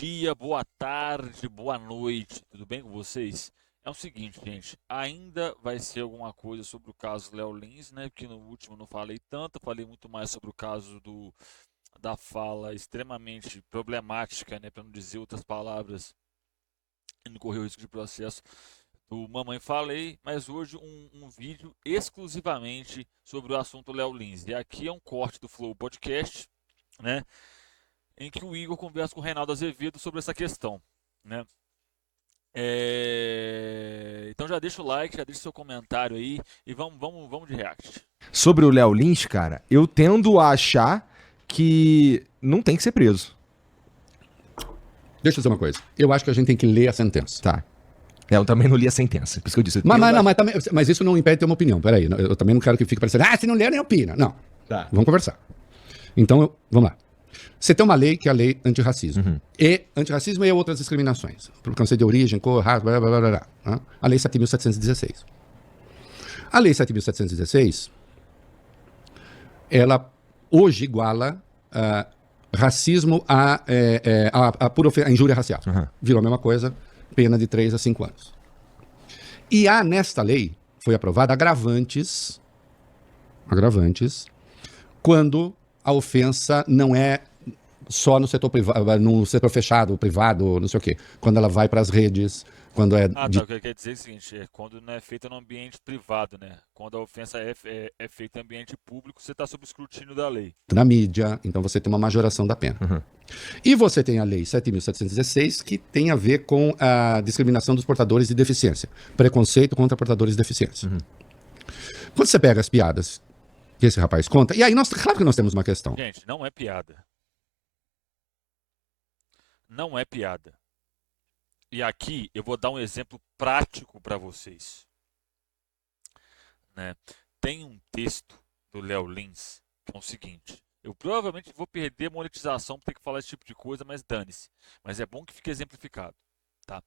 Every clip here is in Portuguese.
dia, boa tarde, boa noite, tudo bem com vocês? É o seguinte, gente, ainda vai ser alguma coisa sobre o caso Léo Lins, né? Porque no último eu não falei tanto, falei muito mais sobre o caso da fala extremamente problemática, né? Para não dizer outras palavras, e não correr o risco de processo do Mamãe Falei, mas hoje um vídeo exclusivamente sobre o assunto Léo Lins. E aqui é um corte do Flow Podcast, né? Em que o Igor conversa com o Reinaldo Azevedo sobre essa questão, né? Então já deixa o like, já deixa o seu comentário aí e vamos de react. Sobre o Léo Lins, cara, eu tendo a achar que não tem que ser preso. Deixa eu dizer uma coisa. Eu acho que a gente tem que ler a sentença. Tá. Eu também não li a sentença, por isso que eu disse. Mas isso não impede de ter uma opinião. Peraí, eu também não quero que fique parecendo, se não lê, nem opina. Não. Tá. Vamos conversar. Então, vamos lá. Você tem uma lei que é a lei antirracismo. Uhum. E antirracismo e outras discriminações. Preconceito de origem, cor, raça, blá, blá, blá, blá, blá. A lei 7.716. A lei 7.716, ela hoje iguala racismo a injúria racial. Uhum. Virou a mesma coisa, pena de 3 a 5 anos. E há nesta lei, foi aprovada agravantes, quando a ofensa não é só no setor privado, no setor fechado, privado, não sei o quê. Quando ela vai para as redes, quando é... Tá, o que quer dizer é o seguinte, quando não é feita no ambiente privado, né? Quando a ofensa é feita em ambiente público, você está sob escrutínio da lei. Na mídia, então você tem uma majoração da pena. Uhum. E você tem a lei 7.716, que tem a ver com a discriminação dos portadores de deficiência. Preconceito contra portadores de deficiência. Uhum. Quando você pega as piadas que esse rapaz conta, e aí, claro que nós temos uma questão. Gente, não é piada. Não é piada. E aqui eu vou dar um exemplo prático para vocês. Né? Tem um texto do Léo Lins que é o seguinte. Eu provavelmente vou perder monetização por ter que falar esse tipo de coisa, mas dane-se. Mas é bom que fique exemplificado. Tá?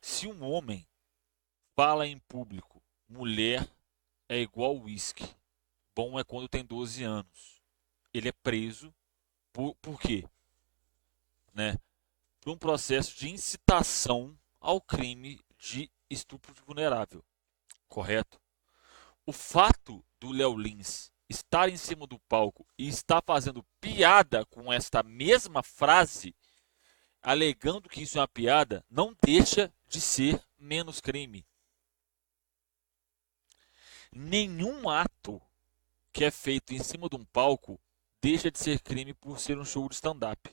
Se um homem fala em público, mulher é igual uísque. Bom é quando tem 12 anos. Ele é preso por quê? Né? Por um processo de incitação ao crime de estupro de vulnerável. Correto? O fato do Léo Lins estar em cima do palco e estar fazendo piada com esta mesma frase, alegando que isso é uma piada, não deixa de ser menos crime. Nenhum ato que é feito em cima de um palco deixa de ser crime por ser um show de stand-up.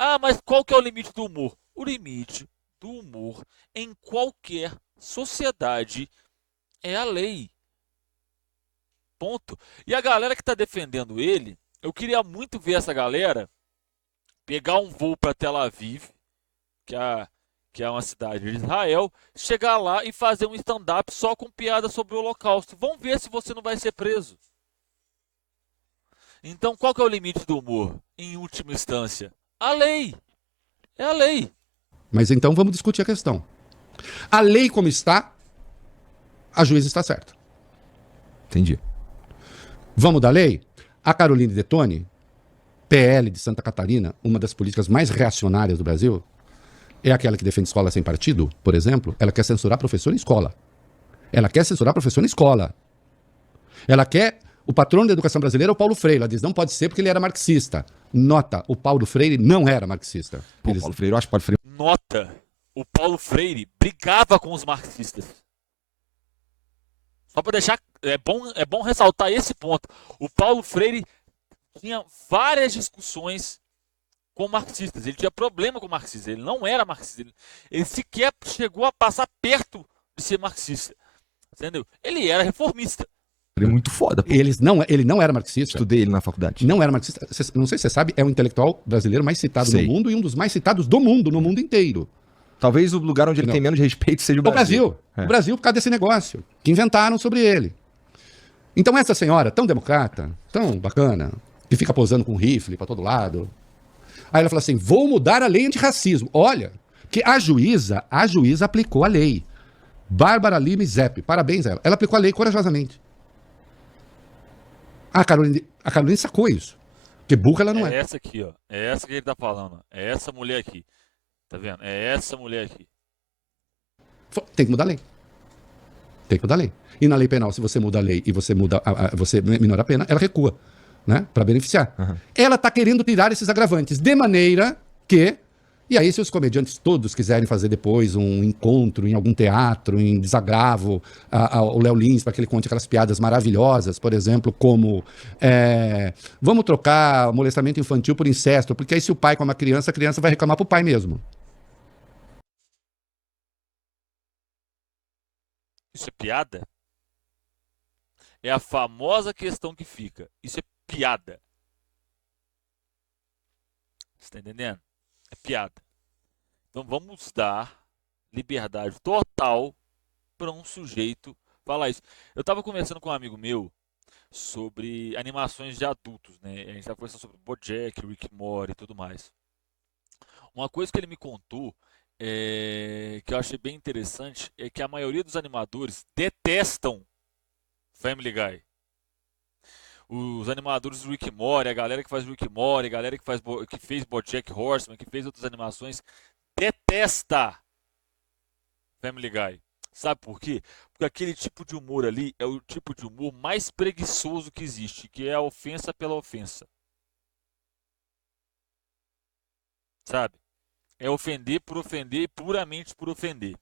Ah, mas qual que é o limite do humor? O limite do humor em qualquer sociedade é a lei. Ponto. E a galera que está defendendo ele, eu queria muito ver essa galera pegar um voo para Tel Aviv, que é uma cidade de Israel, chegar lá e fazer um stand-up só com piada sobre o Holocausto. Vamos ver se você não vai ser preso. Então, qual que é o limite do humor, em última instância? A lei. É a lei. Mas então vamos discutir a questão. A lei como está, a juíza está certa. Entendi. Vamos da lei? A Caroline Detoni, PL de Santa Catarina, uma das políticas mais reacionárias do Brasil, é aquela que defende escola sem partido, por exemplo. Ela quer censurar professor em escola. Ela quer... O patrono da educação brasileira é o Paulo Freire. Ela diz, não pode ser porque ele era marxista. Nota, o Paulo Freire não era marxista. Paulo Freire, eu acho que Paulo Freire... Nota, o Paulo Freire brigava com os marxistas. Só para deixar... É bom ressaltar esse ponto. O Paulo Freire tinha várias discussões com marxistas. Ele tinha problema com marxistas. Ele não era marxista. Ele sequer chegou a passar perto de ser marxista. Entendeu? Ele era reformista. Ele é muito foda. Pô. Ele não era marxista. Estudei ele na faculdade. Não era marxista. Não sei se você sabe, é o intelectual brasileiro mais citado no mundo e um dos mais citados do mundo, no mundo inteiro. Talvez o lugar onde ele tem menos respeito seja o Brasil. O Brasil por causa desse negócio que inventaram sobre ele. Então essa senhora, tão democrata, tão bacana, que fica posando com um rifle para todo lado. Aí ela fala assim, vou mudar a lei antirracismo. Olha, que a juíza aplicou a lei. Bárbara Lima Zepp, parabéns a ela. Ela aplicou a lei corajosamente. A Caroline sacou isso. Porque burra ela não é. É essa aqui, ó. É essa que ele tá falando. É essa mulher aqui. Tá vendo? É essa mulher aqui. Tem que mudar a lei. Tem que mudar a lei. E na lei penal, se você muda a lei e você muda você minora a pena, ela recua, né? Para beneficiar. Ela está querendo tirar esses agravantes de maneira que... E aí, se os comediantes todos quiserem fazer depois um encontro em algum teatro, em desagravo, o Léo Lins, para que ele conte aquelas piadas maravilhosas, por exemplo, como vamos trocar molestamento infantil por incesto, porque aí se o pai come a criança vai reclamar pro pai mesmo. Isso é piada? É a famosa questão que fica. Isso é piada. Você tá entendendo? É piada. Então vamos dar liberdade total para um sujeito falar isso. Eu estava conversando com um amigo meu sobre animações de adultos, né? A gente estava conversando sobre BoJack, Rick and Morty e tudo mais. Uma coisa que ele me contou, que eu achei bem interessante, é que a maioria dos animadores detestam Family Guy. Os animadores do Rick and Morty, a galera que faz Rick and Morty, a galera que fez BoJack Horseman, que fez outras animações, detesta Family Guy. Sabe por quê? Porque aquele tipo de humor ali é o tipo de humor mais preguiçoso que existe, que é a ofensa pela ofensa. Sabe? É ofender por ofender, puramente por ofender.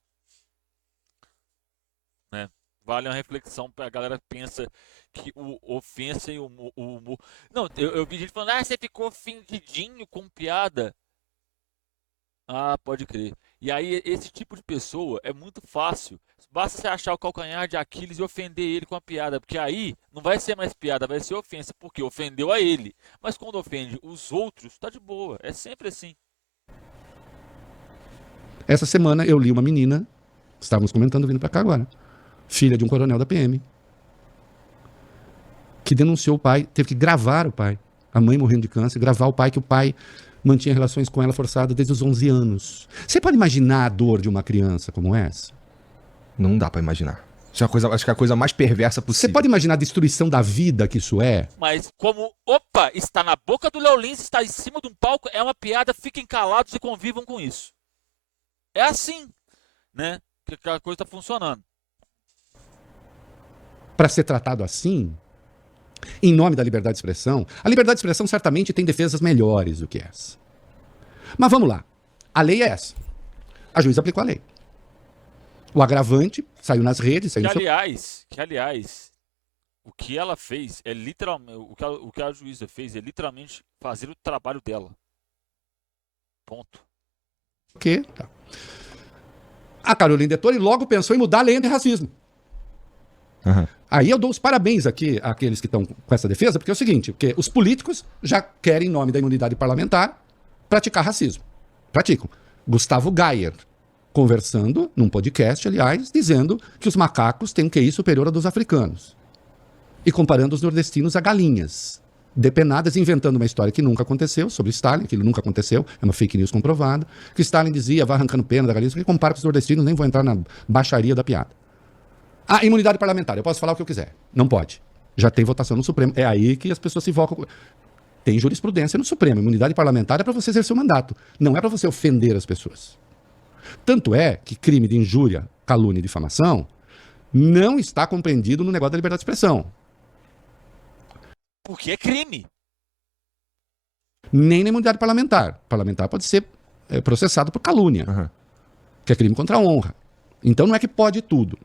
Né? Vale uma reflexão para a galera que pensa que o ofensa e o humor... Não, eu vi gente falando, você ficou ofendidinho com piada. Ah, pode crer. E aí, esse tipo de pessoa é muito fácil. Basta você achar o calcanhar de Aquiles e ofender ele com a piada. Porque aí não vai ser mais piada, vai ser ofensa. Porque ofendeu a ele. Mas quando ofende os outros, tá de boa. É sempre assim. Essa semana eu li uma menina, estávamos comentando vindo pra cá agora, filha de um coronel da PM, que denunciou o pai, teve que gravar o pai. A mãe morrendo de câncer, gravar o pai, que o pai mantinha relações com ela forçadas desde os 11 anos. Você pode imaginar a dor de uma criança como essa? Não dá pra imaginar. Isso é uma coisa, acho que é a coisa mais perversa Você possível. pode imaginar a destruição da vida que isso é? Mas como, opa, está na boca do Léo Lins, está em cima de um palco, é uma piada, fiquem calados e convivam com isso. É assim, né? Que a coisa está funcionando. Para ser tratado assim, em nome da liberdade de expressão, a liberdade de expressão certamente tem defesas melhores do que essa. Mas vamos lá. A lei é essa. A juíza aplicou a lei. O agravante saiu nas redes, saiu Que aliás, o que ela fez é literalmente, o que a juíza fez é literalmente fazer o trabalho dela. Ponto. Que tá. A Carolina Dettori logo pensou em mudar a lei antirracismo. Aí eu dou os parabéns aqui àqueles que estão com essa defesa, porque é o seguinte, porque os políticos já querem, em nome da imunidade parlamentar, praticar racismo. Praticam. Gustavo Gayer, conversando num podcast, aliás, dizendo que os macacos têm um QI superior ao dos africanos. E comparando os nordestinos a galinhas. Depenadas, inventando uma história que nunca aconteceu, sobre Stalin, aquilo nunca aconteceu, é uma fake news comprovada, que Stalin dizia, vai arrancando pena da galinha, que compara com os nordestinos, nem vou entrar na baixaria da piada. A imunidade parlamentar, eu posso falar o que eu quiser. Não pode. Já tem votação no Supremo. É aí que as pessoas se invocam. Tem jurisprudência no Supremo. Imunidade parlamentar é para você exercer o mandato. Não é para você ofender as pessoas. Tanto é que crime de injúria, calúnia e difamação não está compreendido no negócio da liberdade de expressão. Porque é crime. Nem na imunidade parlamentar. O parlamentar pode ser processado por calúnia, que é crime contra a honra. Então não é que pode tudo.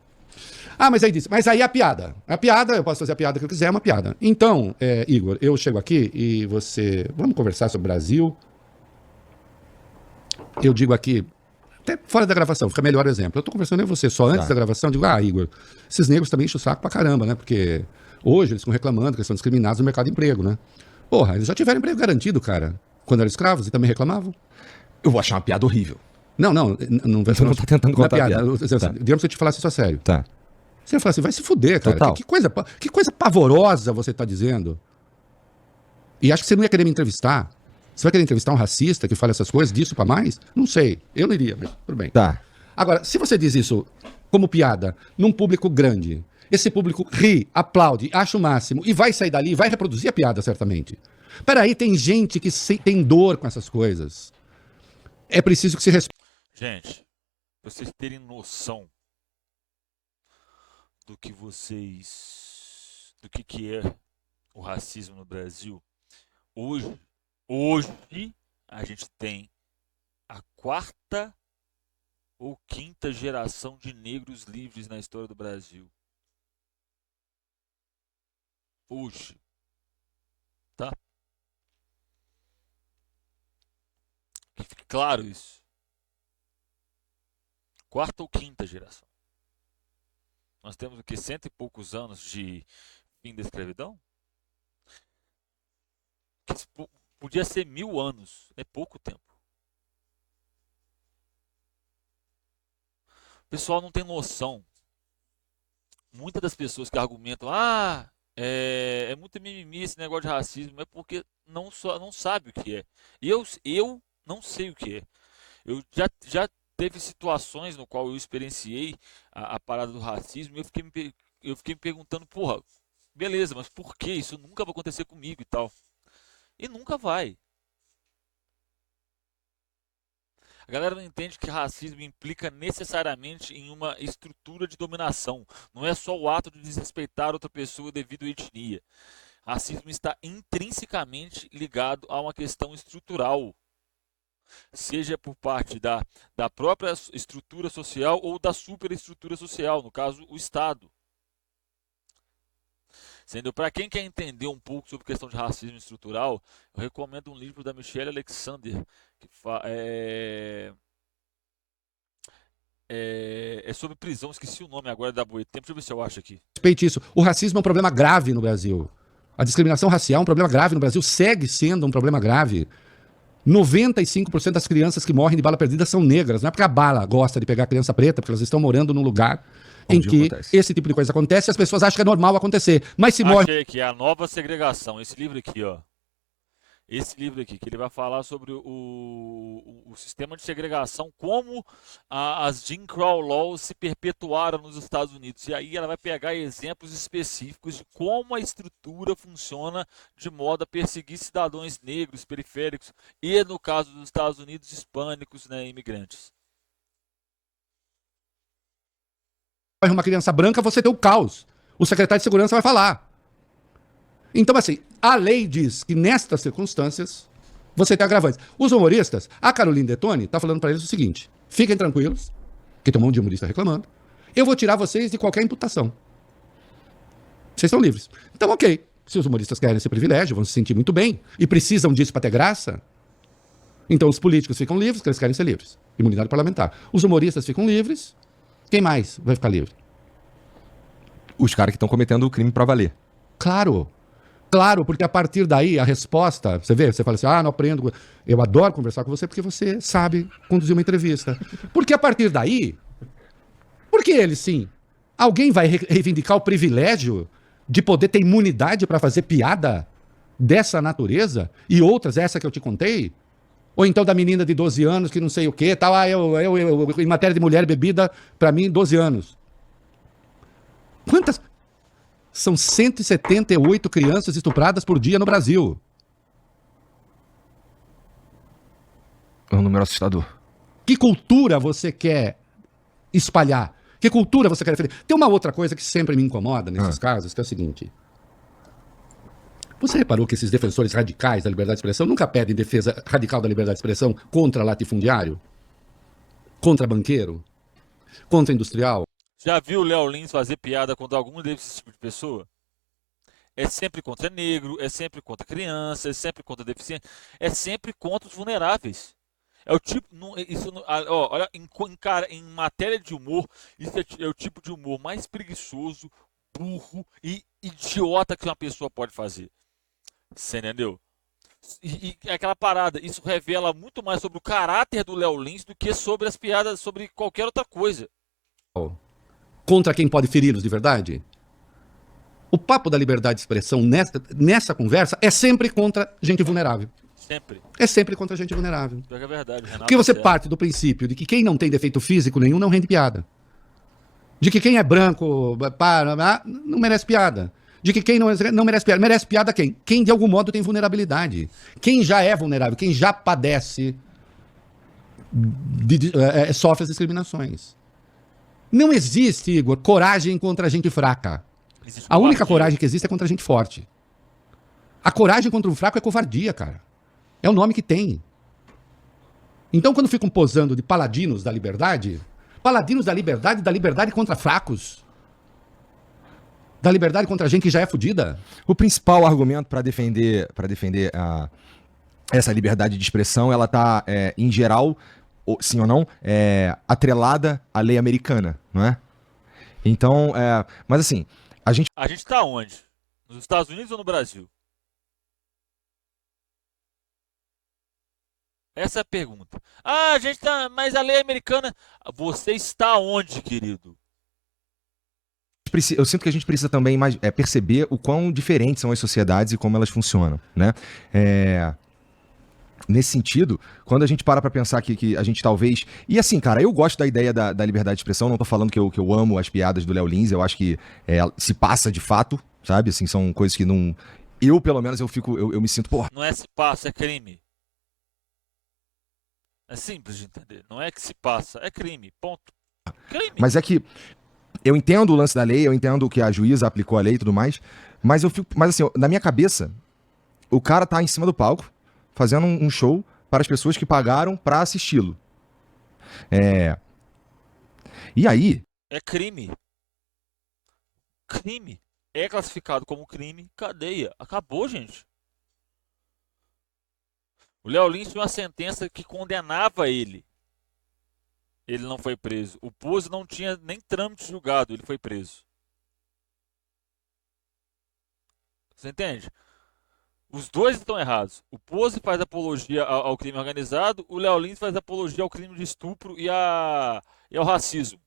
Ah, mas aí disse, mas aí a piada. A piada, eu posso fazer a piada que eu quiser, é uma piada. Então, Igor, eu chego aqui e você... Vamos conversar sobre o Brasil. Eu digo aqui, até fora da gravação, fica melhor o exemplo. Eu tô conversando com você só antes da gravação, eu digo, Igor, esses negros também enchem o saco pra caramba, né? Porque hoje eles estão reclamando que eles são discriminados no mercado de emprego, né? Porra, eles já tiveram emprego garantido, cara, quando eram escravos e também reclamavam. Eu vou achar uma piada horrível. Não Você não tá tentando contar a piada. Digamos que eu te falasse isso a sério. Tá. Você vai falar assim, vai se fuder, cara. Total. Que coisa pavorosa você tá dizendo. E acho que você não ia querer me entrevistar. Você vai querer entrevistar um racista que fala essas coisas, disso pra mais? Não sei. Eu não iria, mas tudo bem. Tá. Agora, se você diz isso como piada, num público grande, esse público ri, aplaude, acha o máximo e vai sair dali e vai reproduzir a piada, certamente. Peraí, tem gente que tem dor com essas coisas. é preciso que se respeite. Gente, pra vocês terem noção do que que é o racismo no Brasil, hoje a gente tem a quarta ou quinta geração de negros livres na história do Brasil. Hoje, tá? Que fique claro isso. Quarta ou quinta geração. Nós temos o que, 100 e poucos anos de fim da escravidão? Que podia ser 1000 anos, é pouco tempo. O pessoal não tem noção. Muitas das pessoas que argumentam, é muito mimimi esse negócio de racismo, é porque não sabe o que é. Eu não sei o que é. Eu já teve situações no qual eu experienciei a parada do racismo e eu fiquei me perguntando, porra, beleza, mas por que isso nunca vai acontecer comigo e tal? E nunca vai. A galera não entende que racismo implica necessariamente em uma estrutura de dominação. Não é só o ato de desrespeitar outra pessoa devido à etnia. Racismo está intrinsecamente ligado a uma questão estrutural. Seja por parte da própria estrutura social ou da superestrutura social, no caso, o Estado. Para quem quer entender um pouco sobre questão de racismo estrutural, eu recomendo um livro da Michelle Alexander, que é sobre prisão, esqueci o nome agora da Boitempo, deixa eu ver se eu acho aqui. Respeite isso. O racismo é um problema grave no Brasil. A discriminação racial é um problema grave no Brasil, segue sendo um problema grave. 95% das crianças que morrem de bala perdida são negras. Não é porque a bala gosta de pegar a criança preta, porque elas estão morando num lugar em que esse tipo de coisa acontece e as pessoas acham que é normal acontecer. Mas se morre... Achei aqui, a nova segregação, esse livro aqui, ó. Esse livro aqui, que ele vai falar sobre o sistema de segregação, como as Jim Crow Laws se perpetuaram nos Estados Unidos. E aí ela vai pegar exemplos específicos de como a estrutura funciona de modo a perseguir cidadãos negros, periféricos e, no caso dos Estados Unidos, hispânicos, né, imigrantes. Uma criança branca, você tem o caos. O secretário de segurança vai falar. Então, assim, a lei diz que nestas circunstâncias você tem agravantes. Os humoristas, a Caroline Detoni está falando para eles o seguinte: fiquem tranquilos, que tem um monte de humorista reclamando, eu vou tirar vocês de qualquer imputação. Vocês estão livres. Então, ok, se os humoristas querem esse privilégio, vão se sentir muito bem e precisam disso para ter graça, então os políticos ficam livres, porque eles querem ser livres. Imunidade parlamentar. Os humoristas ficam livres, quem mais vai ficar livre? Os caras que estão cometendo o crime para valer. Claro, porque a partir daí a resposta, você vê, você fala assim, não aprendo, eu adoro conversar com você porque você sabe conduzir uma entrevista. Porque a partir daí, porque ele sim, alguém vai reivindicar o privilégio de poder ter imunidade para fazer piada dessa natureza e outras, essa que eu te contei? Ou então da menina de 12 anos que não sei o quê, tal, eu em matéria de mulher bebida, para mim, 12 anos. Quantas... São 178 crianças estupradas por dia no Brasil. É um número assustador. Que cultura você quer espalhar? Que cultura você quer defender? Tem uma outra coisa que sempre me incomoda nesses casos, que é o seguinte. Você reparou que esses defensores radicais da liberdade de expressão nunca pedem defesa radical da liberdade de expressão contra latifundiário? Contra banqueiro? Contra industrial? Já viu o Léo Lins fazer piada contra algum desses tipos de pessoa? É sempre contra negro, é sempre contra criança, é sempre contra deficiente, é sempre contra os vulneráveis. É o tipo, olha, em matéria de humor, isso é o tipo de humor mais preguiçoso, burro e idiota que uma pessoa pode fazer. Você entendeu? E aquela parada, isso revela muito mais sobre o caráter do Léo Lins do que sobre as piadas, sobre qualquer outra coisa. Contra quem pode feri-los de verdade? O papo da liberdade de expressão nessa conversa é sempre contra gente vulnerável. Sempre. É sempre contra gente vulnerável. É verdade, Renato. Porque você parte do princípio de que quem não tem defeito físico nenhum não rende piada. De que quem é branco não merece piada. De que quem não merece piada. Merece piada quem? Quem de algum modo tem vulnerabilidade. Quem já é vulnerável, quem já padece sofre as discriminações. Não existe, Igor, coragem contra gente fraca. Existe A única covardia. coragem que existe é contra gente forte. A coragem contra o fraco é covardia, cara. É o nome que tem. Então, quando ficam posando de paladinos da liberdade da liberdade contra fracos, da liberdade contra gente que já é fodida. O principal argumento para defender essa liberdade de expressão, ela tá, em geral, sim ou não, atrelada à lei americana, não é? Então, mas assim, a gente A gente tá onde? Nos Estados Unidos ou no Brasil? Essa é a pergunta. Ah, a gente tá. Mas a lei americana. Você está onde, querido? eu sinto que a gente precisa também perceber o quão diferentes são as sociedades e como elas funcionam, né? Nesse sentido, quando a gente para pra pensar que a gente talvez... E assim, cara, eu gosto da ideia da liberdade de expressão, não tô falando que eu amo as piadas do Léo Lins, eu acho que se passa de fato, sabe? Assim, são coisas que não... Eu, pelo menos, eu me sinto, porra, Não é se passa, é crime. É simples de entender. Não é que se passa, é crime. Ponto. Crime. mas é que eu entendo o lance da lei, eu entendo que a juíza aplicou a lei e tudo mais, mas assim, na minha cabeça, o cara tá em cima do palco, fazendo um show para as pessoas que pagaram pra assisti-lo. E aí, É crime. Crime. É classificado como crime, cadeia. Acabou, gente. O Léo Lins tinha uma sentença que condenava ele. Ele não foi preso. O Pose não tinha nem trâmite julgado, ele foi preso. Você entende? Os dois estão errados. O Pose faz apologia ao crime organizado, o Léo Lins faz apologia ao crime de estupro e ao racismo.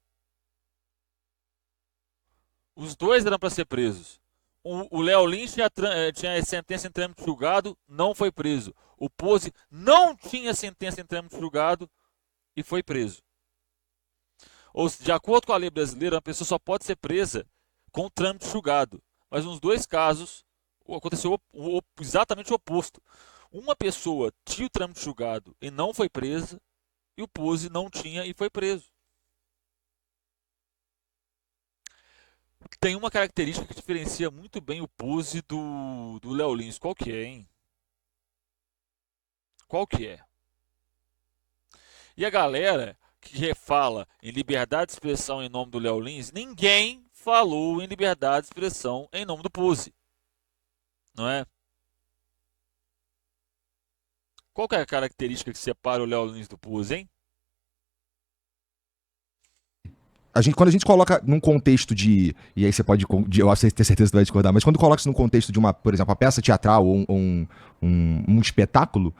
Os dois eram para ser presos. O Léo Lins tinha sentença em trâmite julgado, não foi preso. O Pose não tinha sentença em trâmite julgado e foi preso. Ou de acordo com a lei brasileira, uma pessoa só pode ser presa com trâmite julgado. Mas nos dois casos, aconteceu exatamente o oposto. Uma pessoa tinha o trâmite julgado e não foi presa, e o Pose não tinha e foi preso. Tem uma característica que diferencia muito bem o Pose do Léo Lins. Qual que é, hein? Qual que é? E a galera que fala em liberdade de expressão em nome do Léo Lins, ninguém falou em liberdade de expressão em nome do Pose. Não é? Qual que é a característica que separa o Léo Lins do Pose, hein? quando a gente coloca num contexto e aí você pode, eu acho que você tem certeza que você vai discordar, mas quando coloca isso num contexto de por exemplo, uma peça teatral ou um espetáculo,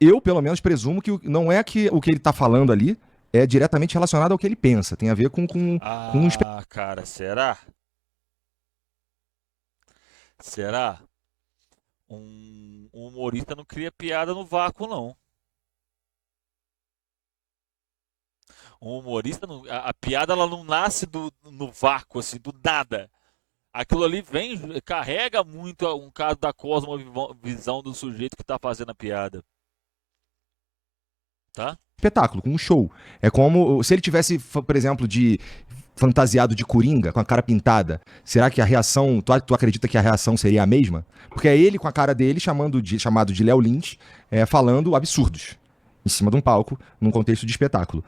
eu, pelo menos, presumo que não é que o que ele tá falando ali é diretamente relacionado ao que ele pensa. Tem a ver com um espetáculo. Cara, será? Será? Um humorista não cria piada no vácuo, não. Um humorista, a piada ela não nasce no vácuo, assim, do nada. Aquilo ali carrega muito um caso da cosmovisão do sujeito que está fazendo a piada. Tá? Espetáculo, com um show. É como se ele tivesse, por exemplo, fantasiado de Coringa, com a cara pintada. Será que a reação, tu acredita que a reação seria a mesma? Porque é ele com a cara dele, chamado de Léo Lins, falando absurdos em cima de um palco, num contexto de espetáculo.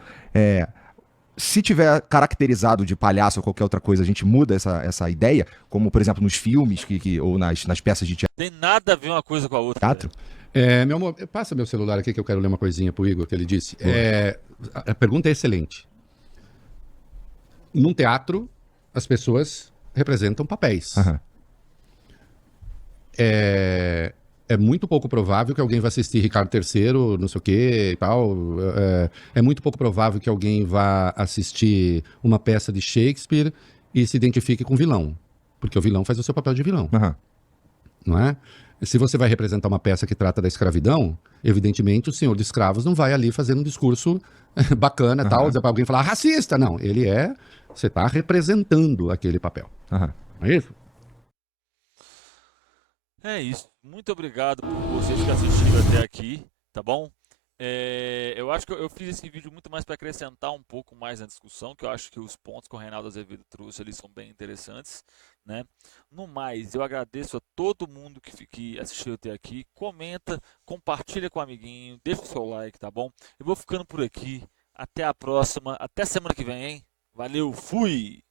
Se tiver caracterizado de palhaço ou qualquer outra coisa, a gente muda essa ideia, como, por exemplo, nos filmes ou nas peças de Tem nada a ver uma coisa com a outra. teatro. Meu amor, passa meu celular aqui que eu quero ler uma coisinha pro Igor que ele disse. A pergunta é excelente. Num teatro, as pessoas representam papéis. Aham. É muito pouco provável que alguém vá assistir Ricardo III, não sei o quê e tal. É muito pouco provável que alguém vá assistir uma peça de Shakespeare e se identifique com o vilão. Porque o vilão faz o seu papel de vilão, Aham. não é? Se você vai representar uma peça que trata da escravidão, evidentemente o senhor de escravos não vai ali fazendo um discurso bacana, tal, para alguém falar racista. Não, você está representando aquele papel. Aham. Não é isso? É isso. Muito obrigado por vocês que assistiram até aqui, tá bom? Eu acho que eu fiz esse vídeo muito mais para acrescentar um pouco mais na discussão, que eu acho que os pontos que o Reinaldo Azevedo trouxe ali são bem interessantes, né? No mais, eu agradeço a todo mundo que assistiu até aqui. Comenta, compartilha com o amiguinho, deixa o seu like, tá bom? Eu vou ficando por aqui. Até a próxima, até semana que vem, hein? Valeu, fui!